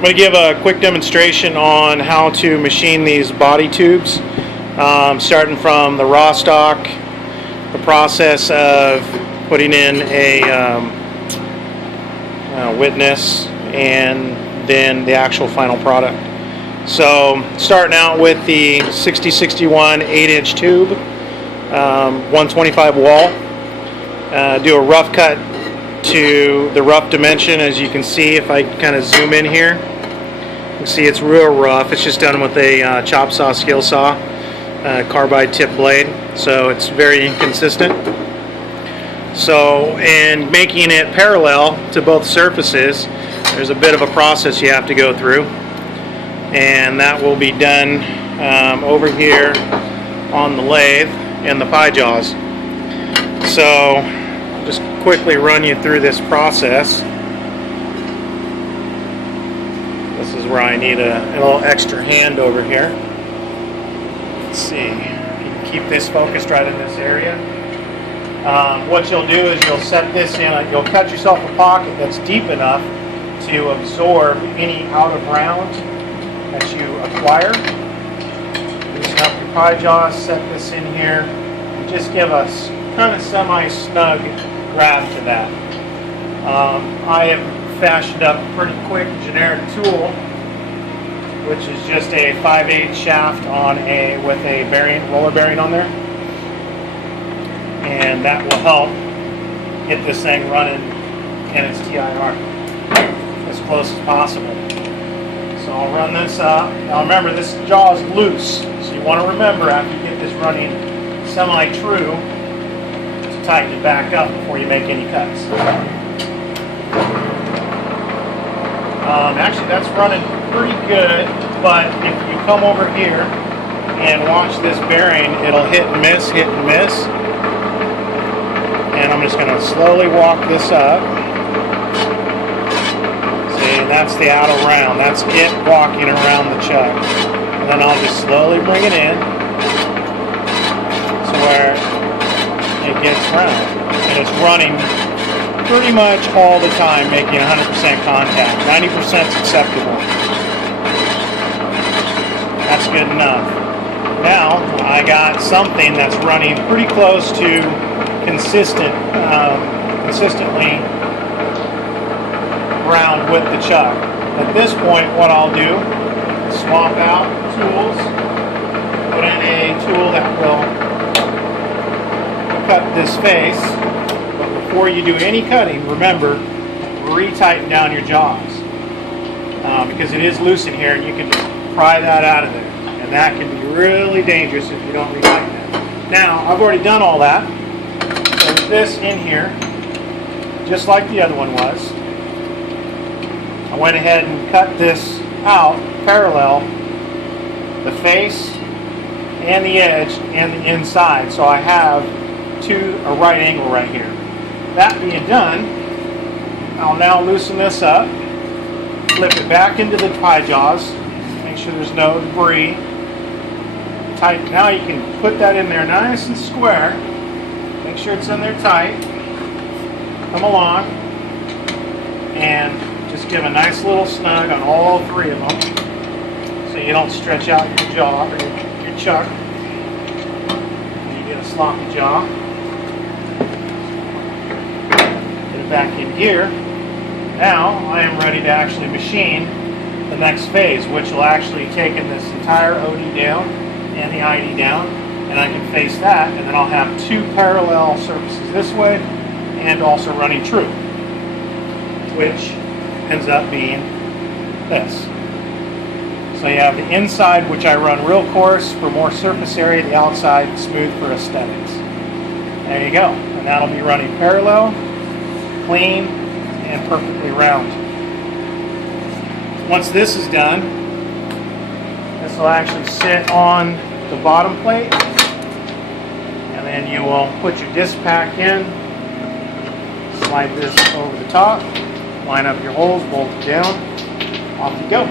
I'm going to give a quick demonstration on how to machine these body tubes, starting from the raw stock, the process of putting in a witness, and then the actual final product. So starting out with the 6061 8-inch tube, 125 wall, do a rough cut to the rough dimension. As you can see, if I kind of zoom in here, you can see it's real rough. It's just done with a chop saw, skill saw, carbide tip blade, so it's very inconsistent. So in making it parallel to both surfaces, there's a bit of a process you have to go through, and that will be done over here on the lathe and the pie jaws. So I'll just quickly run you through this process. This is where I need a little extra hand over here. Let's see, you can keep this focused right in this area. What you'll do is you'll set this in, you'll cut yourself a pocket that's deep enough to absorb any out of round that you acquire. Loosen up your pie jaws, set this in here, and just give us kind of semi-snug grab to that. I have fashioned up a pretty quick generic tool, which is just a 5/8 shaft on with a bearing, roller bearing on there, and that will help get this thing running in its TIR as close as possible. So I'll run this up. Now remember, this jaw is loose, so you want to remember after you get this running semi-true to tighten it back up before you make any cuts. Actually, that's running pretty good, but if you come over here and watch this bearing, it'll hit and miss, hit and miss. And I'm just going to slowly walk this up. See, that's the out of round. That's it walking around the chuck. And then I'll just slowly bring it in to where it gets round. And it's running pretty much all the time, making 100% contact. 90% is acceptable. That's good enough. Now I got something that's running pretty close to consistently round with the chuck. At this point, what I'll do is swap out tools, put in a tool that will cut this face. But before you do any cutting, remember, re-tighten down your jaws, because it is loose in here and you can just pry that out of there, and that can be really dangerous if you don't re-tighten it. Now, I've already done all that. So with this in here, just like the other one was, I went ahead and cut this out parallel, the face and the edge and the inside, so I have a right angle right here. That being done, I'll now loosen this up, flip it back into the pie jaws, make sure there's no debris. Tight. Now you can put that in there nice and square. Make sure it's in there tight. Come along and just give a nice little snug on all three of them so you don't stretch out your jaw or your chuck and you get a sloppy jaw. Get it back in here. Now I am ready to actually machine the next phase, which will actually take in this entire OD down and the ID down, and I can face that, and then I'll have two parallel surfaces this way and also running true, which ends up being this. So you have the inside, which I run real coarse for more surface area, the outside smooth for aesthetics. There you go, and that'll be running parallel, clean, and perfectly round. Once this is done, this will actually sit on the bottom plate, and then you will put your disc pack in, slide this over the top, line up your holes, bolt it down, off you go.